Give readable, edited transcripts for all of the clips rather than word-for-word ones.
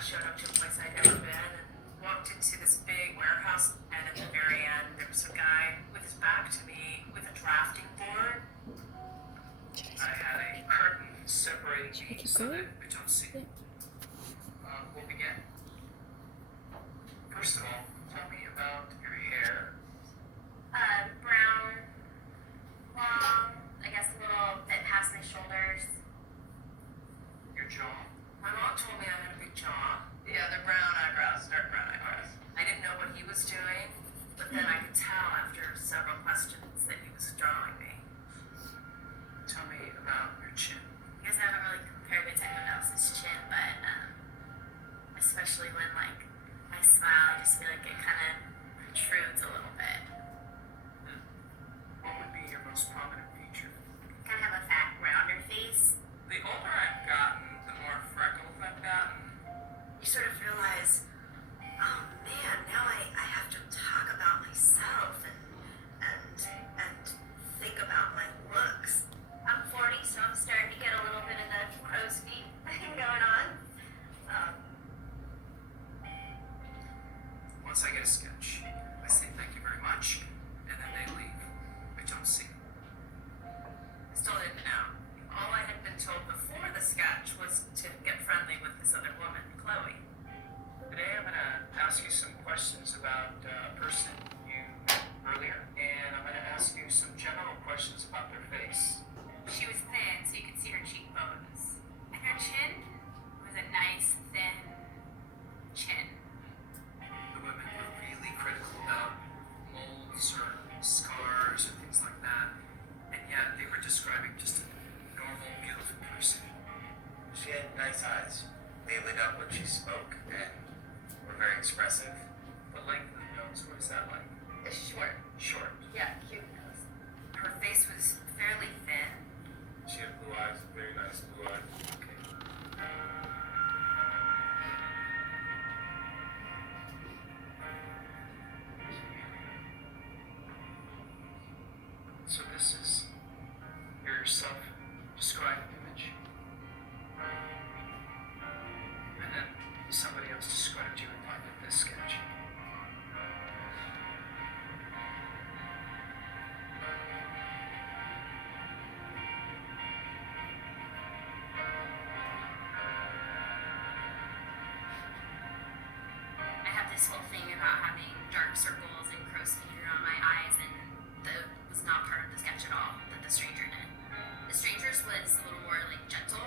showed up to a place I'd never been and walked into this big warehouse, and at the very end there was a guy with his back to me with a drafting board. I had a curtain separating me so that I don't see. We'll begin. First of all, tell me about your hair. Brown, long, I guess a little bit past my shoulders. Your jaw. My mom told me I had a big jaw. Yeah, they're brown eyebrows, dark brown eyebrows. I didn't know what he was doing, but then I could tell after several questions that he was drawing me. Tell me about your chin. I guess I haven't really compared it to anyone else's chin, but especially when like I smile, I just feel like it kind of protrudes a little bit. What would be your most prominent feature? Kind of have a fat, rounder face. The older I've gotten, the more freckles I've gotten. You sort of realize, oh man, now I have to talk about myself and think about my looks. I'm 40, so I'm starting to get a little bit of the crow's feet thing going on. Once I get a sketch, I say thank you very much, and then they leave. I don't see them. I still didn't know. All I had been told before the sketch was to get friendly with this other woman, Chloe. Today I'm going to ask you some questions about a person you met earlier, and I'm going to ask you some general questions about their face. She was thin, so you could see her cheekbones. And her chin was a nice, thin chin. The women were really critical about moles or scars or things like that, and yet they were describing just a normal, beautiful person. She had nice eyes. They lit up when she spoke and were very expressive. The length of the nose, what is that like? It's short. Short. Yeah, cute nose. Her face was fairly thin. She had blue eyes, very nice blue eyes. Okay. So this is your self-described image? And then somebody else described you in line with this sketch. I have this whole thing about having dark circles and crow's feet around my eyes, and that was not part of the sketch at all that the stranger did. The stranger's was a little more like gentle.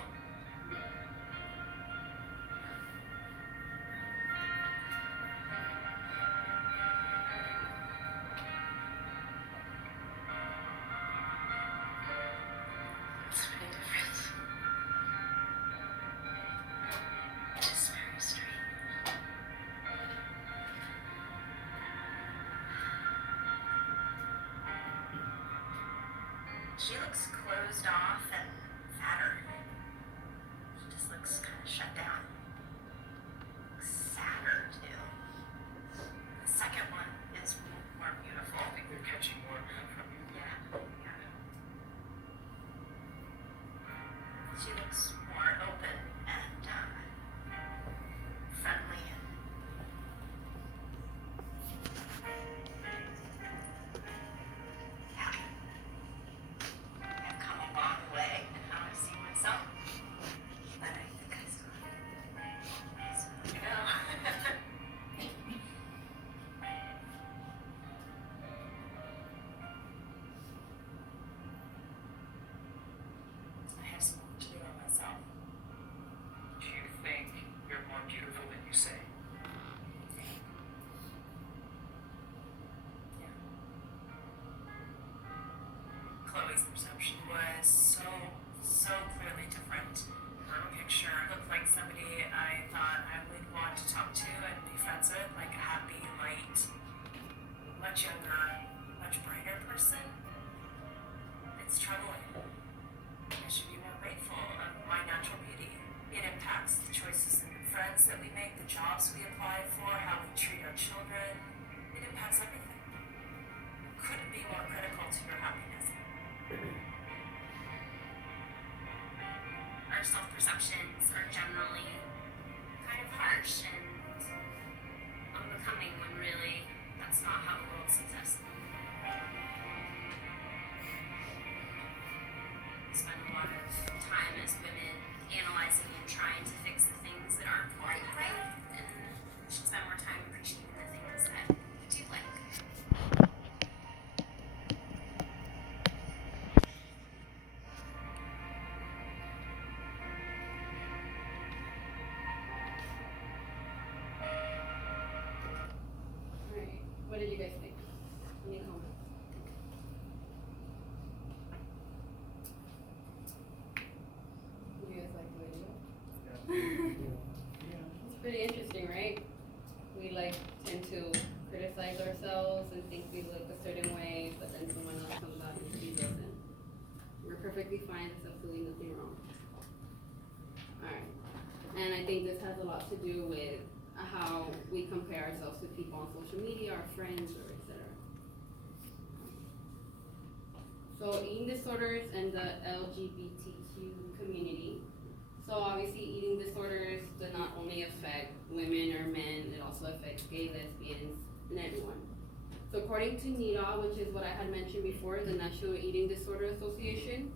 It's pretty different. Just very straight. She looks closed off and fatter. She just looks kind of shut down. Sadder too. The second one is more beautiful. I think they're catching more of that from you. Yeah. She looks more open and friendly and yeah. I've come a long way in how I see myself, but I think I still have so, you know. I have some work to do on myself. Do you think you're more beautiful than you say? Yeah. Chloe's perception was so clearly different. Her picture looked like somebody I thought I would want to talk to and be friends with, like a happy, light, much younger, much brighter person. It's troubling. I should be more grateful of my natural beauty. It impacts the choices and the friends that we make, the jobs we apply for, how we treat our children. It impacts everything. Couldn't be more critical to your happiness. Our self-perceptions are generally kind of harsh. harsh and unbecoming when really that's not how the world sees us. We spend a lot of time as women analyzing and trying to fix the things that aren't quite right, and we should spend more time appreciating the things that we do like. Alright, what did you guys think? Any comments? You guys like the video? It's pretty interesting, right? We like tend to criticize ourselves and think we look a certain way, but then someone else comes out and he doesn't. We're perfectly fine, there's absolutely nothing wrong. Alright, and I think this has a lot to do with how we compare ourselves to people on social media, our friends, or etc. So eating disorders and the LGBTQ community. So obviously eating disorders do not only affect women or men, it also affects gay, lesbians, and everyone. So according to NIDA, which is what I had mentioned before, the National Eating Disorder Association,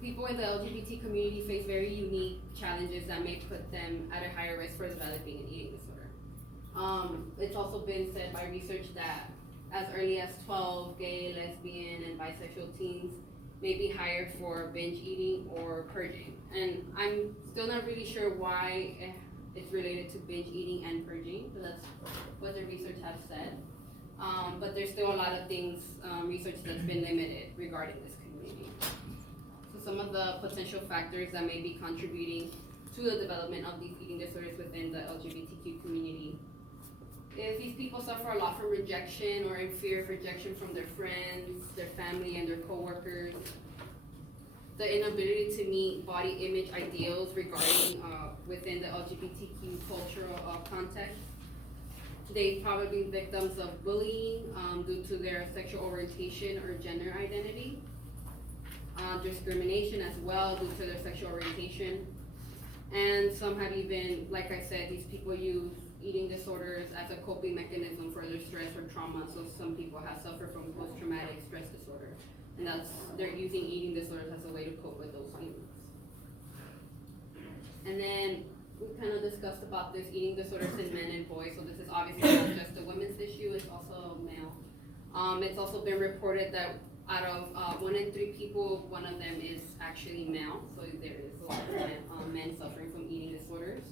people in the LGBT community face very unique challenges that may put them at a higher risk for developing an eating disorder. It's also been said by research that as early as 12, gay, lesbian, and bisexual teens may be hired for binge eating or purging. And I'm still not really sure why it's related to binge eating and purging, but that's what the research has said. But there's still a lot of things, research that's been limited regarding this community. So some of the potential factors that may be contributing to the development of these eating disorders within the LGBTQ community is these people suffer a lot from rejection or in fear of rejection from their friends, their family, and their coworkers. The inability to meet body image ideals regarding within the LGBTQ cultural context. They've probably been victims of bullying due to their sexual orientation or gender identity. Discrimination as well due to their sexual orientation. And some have even, like I said, these people use eating disorders as a coping mechanism for their stress or trauma. So some people have suffered from post-traumatic stress disorder. And they're using eating disorders as a way to cope with those feelings. And then we kind of discussed about this eating disorders in men and boys. So this is obviously not just a women's issue, it's also male. It's also been reported that out of 1 in 3 people, one of them is actually male. So there is a lot of men suffering from eating disorders.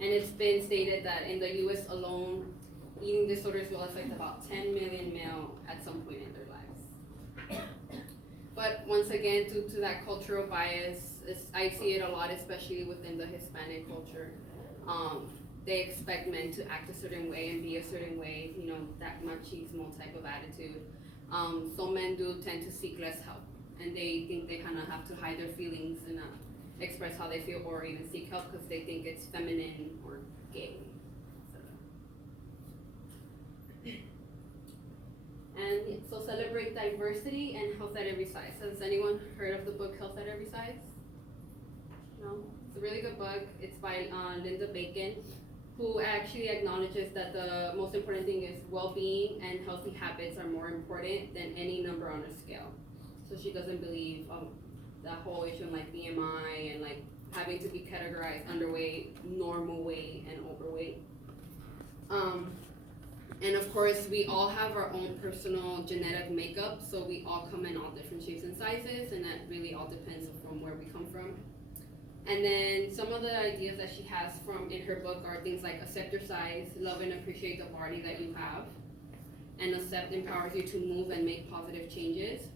And it's been stated that in the US alone, eating disorders will affect about 10 million male at some point in their lives. But once again, due to that cultural bias, I see it a lot, especially within the Hispanic culture. They expect men to act a certain way and be a certain way, you know, that machismo type of attitude. So men do tend to seek less help, and they think they kind of have to hide their feelings and express how they feel, or even seek help because they think it's feminine or gay. And so celebrate diversity and health at every size. Has anyone heard of the book Health at Every Size? No? It's a really good book. It's by Linda Bacon, who actually acknowledges that the most important thing is well-being and healthy habits are more important than any number on a scale. So she doesn't believe that whole issue of like BMI and like having to be categorized underweight, normal weight, and overweight. And of course, we all have our own personal genetic makeup, so we all come in all different shapes and sizes, and that really all depends from where we come from. And then some of the ideas that she has in her book are things like accept your size, love and appreciate the body that you have, and accept empowers you to move and make positive changes.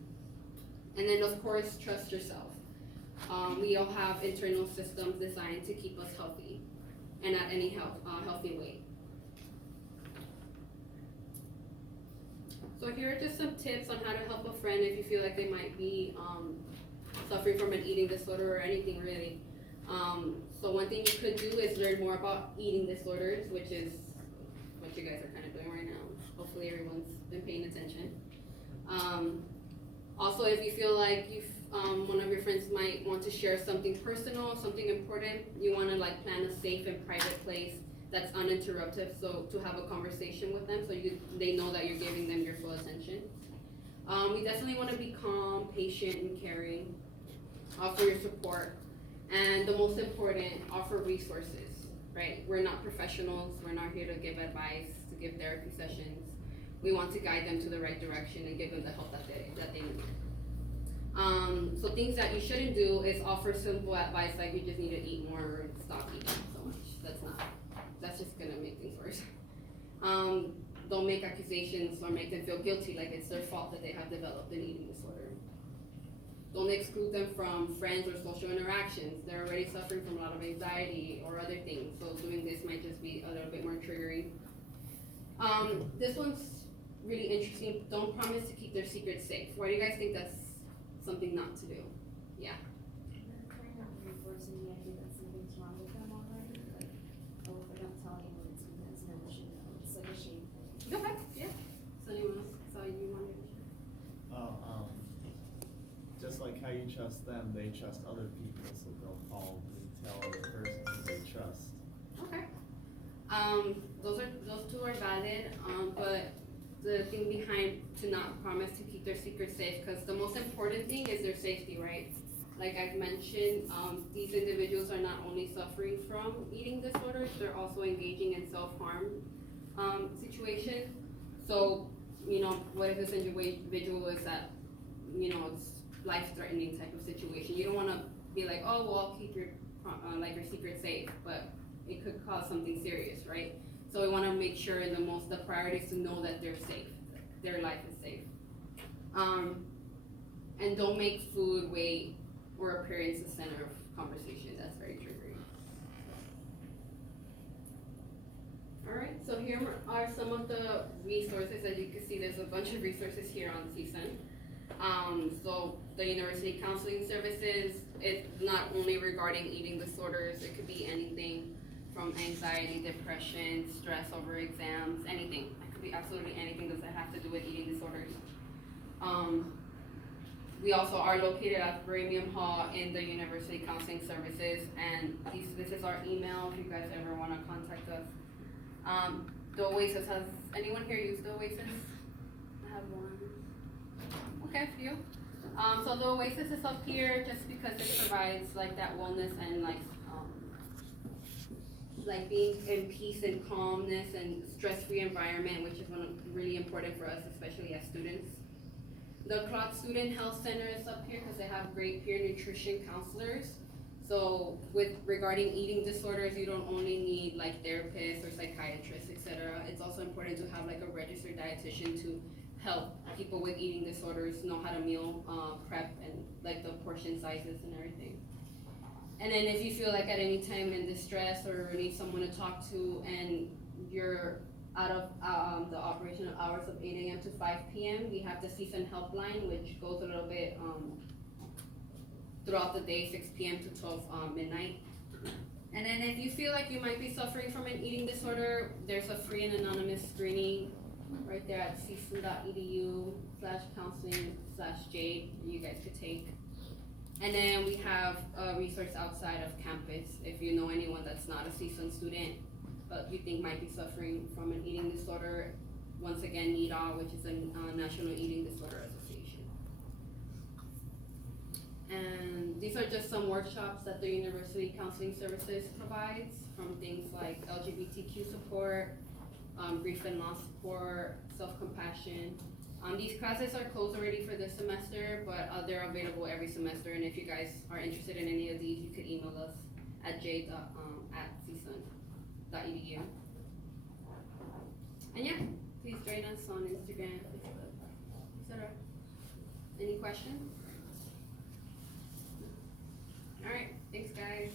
And then of course, trust yourself. We all have internal systems designed to keep us healthy and at any healthy weight. So here are just some tips on how to help a friend if you feel like they might be suffering from an eating disorder or anything really. So one thing you could do is learn more about eating disorders, which is what you guys are kind of doing right now. Hopefully everyone's been paying attention. Also, if you feel like one of your friends might want to share something personal, something important, you wanna like plan a safe and private place that's uninterrupted, so to have a conversation with them, so they know that you're giving them your full attention. We definitely wanna be calm, patient, and caring, offer your support, and the most important, offer resources, right? We're not professionals, we're not here to give advice, to give therapy sessions. We want to guide them to the right direction and give them the help that they need. So things that you shouldn't do is offer simple advice like you just need to eat more or stop eating so much. That's just gonna make things worse. Don't make accusations or make them feel guilty like it's their fault that they have developed an eating disorder. Don't exclude them from friends or social interactions. They're already suffering from a lot of anxiety or other things, so doing this might just be a little bit more triggering. This one's really interesting. Don't promise to keep their secrets safe. Why do you guys think that's something not to do? Yeah. They're not reinforcing the idea that something's wrong with them already. Like, oh, if I don't tell anyone, it's because no one should know. It's like a shame thing. Okay, yeah. So you wanted to share? Just like how you trust them, they trust other people, so they'll probably tell the person who they trust. Okay. Those two are valid, but the thing behind to not promise to keep their secret safe, because the most important thing is their safety, right? Like I've mentioned, these individuals are not only suffering from eating disorders, they're also engaging in self-harm situations. So, what if this individual is at, it's life-threatening type of situation? You don't want to be like, oh, well, I'll keep your your secret safe, but it could cause something serious, right? So we want to make sure the priority is to know that they're safe, their life is safe. And don't make food, weight, or appearance the center of conversation. That's very triggering. Alright, so here are some of the resources. As you can see, there's a bunch of resources here on CSUN. So the University Counseling Services, it's not only regarding eating disorders, it could be anything from anxiety, depression, stress over exams, anything. It could be absolutely anything that have to do with eating disorders. We also are located at Birmingham Hall in the University Counseling Services, and this is our email if you guys ever want to contact us. The Oasis, has anyone here used the Oasis? I have one. Okay, a few. So the Oasis is up here just because it provides like that wellness and like being in peace and calmness and stress-free environment, which is really important for us, especially as students. The Clark Student Health Center is up here because they have great peer nutrition counselors. So regarding eating disorders, you don't only need like therapists or psychiatrists, etc. It's also important to have like a registered dietitian to help people with eating disorders know how to meal prep and like the portion sizes and everything. And then if you feel like at any time in distress or need someone to talk to and you're out of the operational hours of 8 a.m. to 5 p.m., we have the CSUN helpline, which goes a little bit throughout the day, 6 p.m. to 12 midnight. And then if you feel like you might be suffering from an eating disorder, there's a free and anonymous screening right there at csun.edu/counseling/jade you guys could take. And then we have a resource outside of campus if you know anyone that's not a CSUN student but you think might be suffering from an eating disorder. Once again, NEDA, which is a National Eating Disorder Association. And these are just some workshops that the University Counseling Services provides, from things like LGBTQ support, grief and loss support, self-compassion. These classes are closed already for this semester, but they're available every semester. And if you guys are interested in any of these, you could email us at j.at.csun.edu. And yeah, please join us on Instagram, Facebook, etc. Any questions? All right, thanks guys.